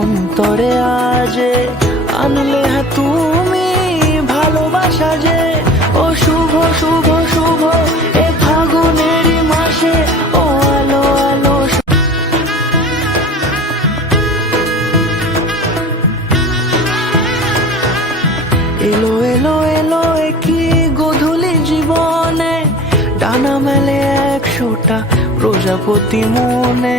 অন্তরে আজে, আনলে তুমি ভালোবাসা যে। ও শুভ শুভ শুভ, এ ফাগুনের মাসে। ও আলো আলো এলো এলো এলো কি গধূলি জীবনে। ডানা মেলে একশোটা প্রজাপতি মনে।